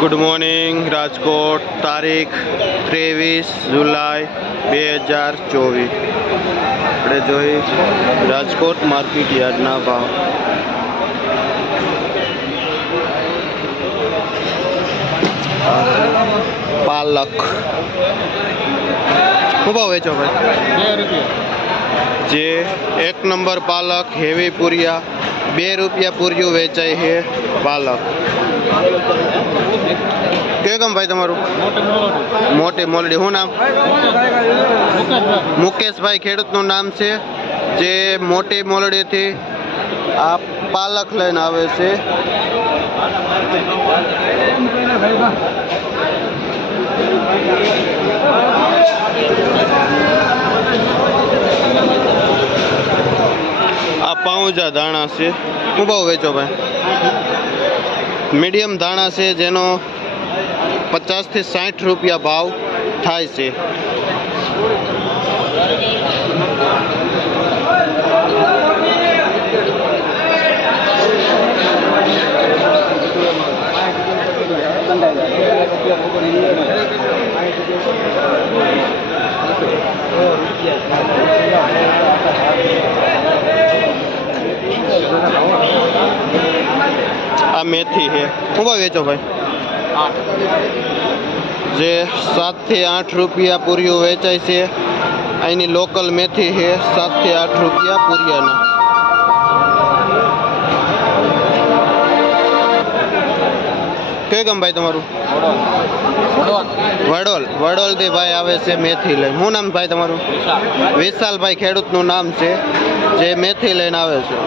Good morning Rajkot, તારીખ ત્રેવીસ જુલાઈ બે હજાર ચોવીસ. આપણે જોઈ રાજકોટ માર્કેટ યાર્ડના ભાવ. પાલક. શું ભાવ વેચો ભાઈ? બે રૂપિયા. જે એક નંબર પાલક, હેવી પૂરિયા, બે રૂપિયા પૂરિયું વેચાય છે પાલક. કે કેમ ભાઈ તમારું? મોટી મોટી મોટી મોલડી. શું નામ? મુકેશભાઈ ખેડૂતનું નામ છે. જે મોટી મોલડીથી આ પાલક લઈને આવે છે. આ પાઉજા ધાણા છે. શું ભાવ વેચો ભાઈ. મીડિયમ ધાણા છે, જેનો પચાસથી સાઠ રૂપિયા ભાવ થાય છે. આ મેથી છે. શું ભાવ વેચો ભાઈ? જે સાતથી આઠ રૂપિયા પૂરીઓ વેચાય છે. અહીંની લોકલ મેથી છે સાતથી આઠ રૂપિયા પૂરિયાના કે ગમ ભાઈ તમારું? વડોલ. વડોલથી ભાઈ આવે છે મેથી લઈ શું નામ ભાઈ તમારું? વિશાલભાઈ ખેડૂતનું નામ છે. જે મેથી લઈને આવે છે.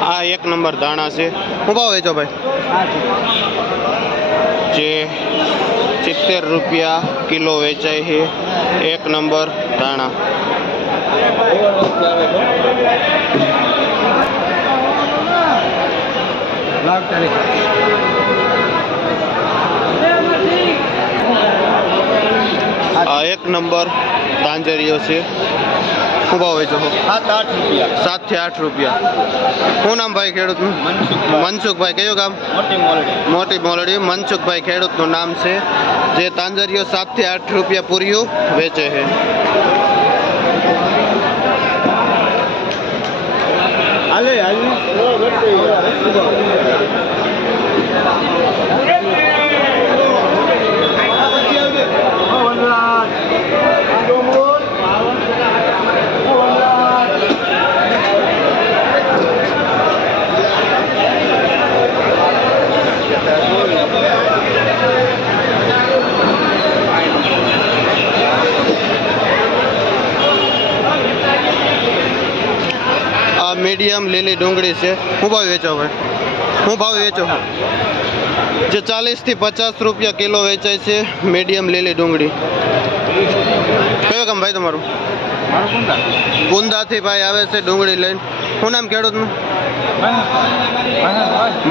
આ એક નંબર દાણા છે. ભાવ વેચો ભાઈ. જે. સિત્તેર રૂપિયા કિલો વેચાય છે. એક નંબર દાણા. આ એક નંબર તાંજરીઓ છે. શું ભાવ વેચો છો? સાત આઠ રૂપિયા. સાતથી આઠ રૂપિયા. શું નામ ભાઈ ખેડૂતનું મનસુખભાઈ. મનસુખભાઈ. કયું ગામ? મોટી મોલડી. મોટી મોલડી. મનસુખભાઈ ખેડૂતનું નામ છે. જે તાંજરીઓ સાતથી આઠ રૂપિયા પૂર્યું વેચે છે. મીડિયમ લીલી ડુંગળી છે. શું ભાવ વેચો ભાઈ? હું ભાવ વેચો? જે ચાલીસથી પચાસ રૂપિયા કિલો વેચાય છે, મીડિયમ લીલી ડુંગળી. કયો કામ ભાઈ તમારું? મારું ગુંદાથી ભાઈ આવે છે ડુંગળી લઈને. શું નામ ખેડૂતનું?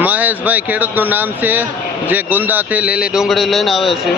મહેશભાઈ ખેડૂતનું નામ છે, જે ગુંદાથી લીલી ડુંગળી લઈને આવે છે.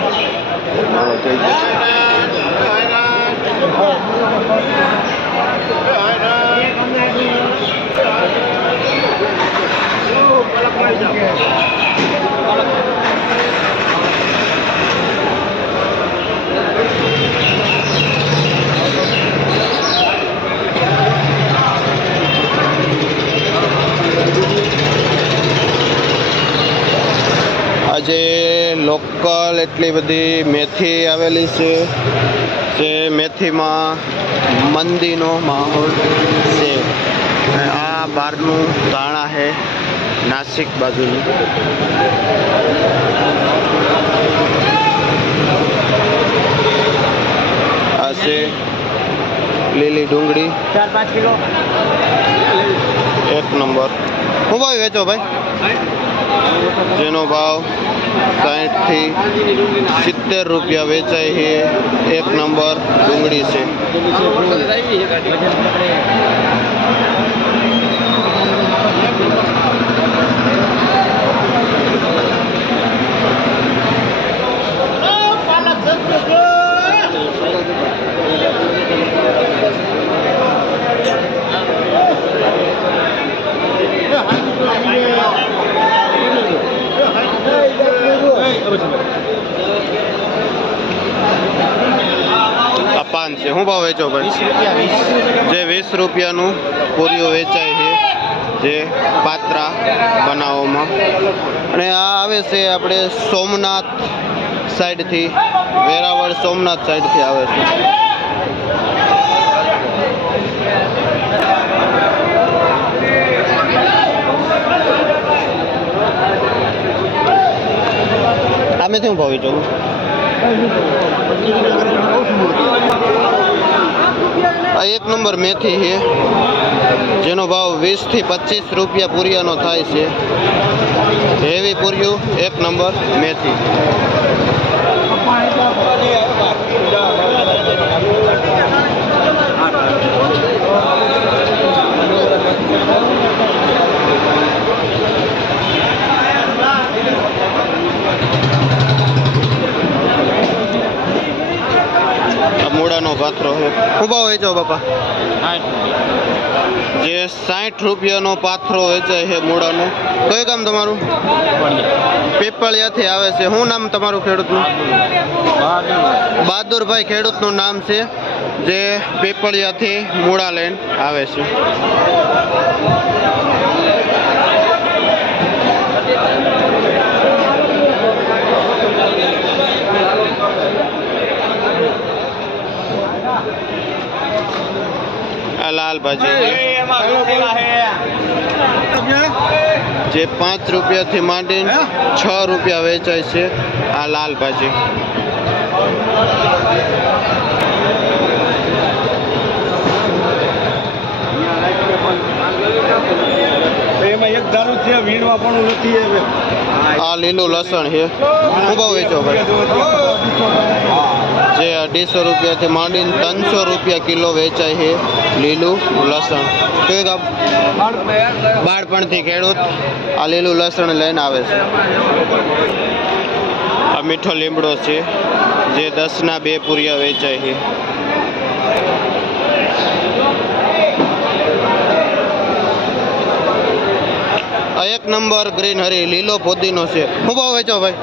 લોકલ એટલી બધી મેથી આવેલી છે જે મેથીમાં મંદીનો માહોલ છે. આ બહારનું તાણા છે નાસિક બાજુનું. આ છે લીલી ડુંગળી. ચાર પાંચ કિલો. એક નંબર. હું ભાઈ વેચો ભાઈ. જેનો ભાવ સાહીઠથી સિત્તેર રૂપિયા વેચાય છે. એક નંબર ડુંગળી છે પાલક છે શું ભાવ વેચો ભાઈ? જે વીસ રૂપિયાનું પૂરીઓ વેચાય છે જે પાત્રા બનાવવામાં. અને આ આવે છે આપણે સોમનાથ સાઈડથી વેરાવળ સોમનાથ સાઈડથી આવે છે. અમે શું ભાવ વેચો? આ એક નંબર મેથી છે, જેનો ભાવ વીસથી પચીસ રૂપિયા પૂરિયાનો થાય છે. હેવી પૂર્યું, એક નંબર મેથી. આ ખૂબ પાથરો છે શું વેચો બાપા. જે સાઠ રૂપિયાનો પાથરો વેચાય છે મૂળાનો. કયું કામ તમારું? પીપળિયાથી આવે છે. શું નામ તમારું ખેડૂતનું? બહાદુરભાઈ. ખેડૂતનું નામ છે. જે પીપળિયાથી મૂળા લઈને આવે છે આ લાલ ભાજી છે જે પાંચ રૂપિયાથી માંડીને છ રૂપિયા વેચાય છે આ લાલ ભાજી. એમાં એક દારૂ છે વીણવા પણ નથી આ લીલું લસણ છે. ખૂબ વેચો ભાઈ. જે અઢીસો રૂપિયાથી માંડીને ત્રણસો રૂપિયા કિલો વેચાય છે લીલું લસણ. બાળપણથી ખેડૂત આ લીલું લસણ લઈને આવે છે. આ મીઠો લીમડો છે, જે દસના બે પૂરિયા વેચાય છે. એક નંબર ગ્રીન હરી લીલો પોદીનો છે. ખૂબ ભાવ વેચો ભાઈ?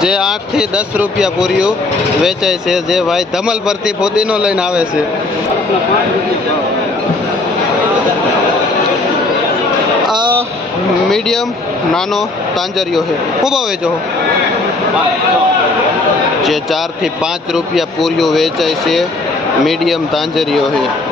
જે આઠથી દસ રૂપિયા પૂર્યું વેચાય છે, જે ભાઈ ધમલ પરથી ફુદીનો લઈને આવે છે. આ મીડિયમ, નાનો તાંજરિયો છે. ખૂબ વેચો જે ચારથી પાંચ રૂપિયા પૂર્યું વેચાય છે, મીડિયમ તાંજરિયો છે.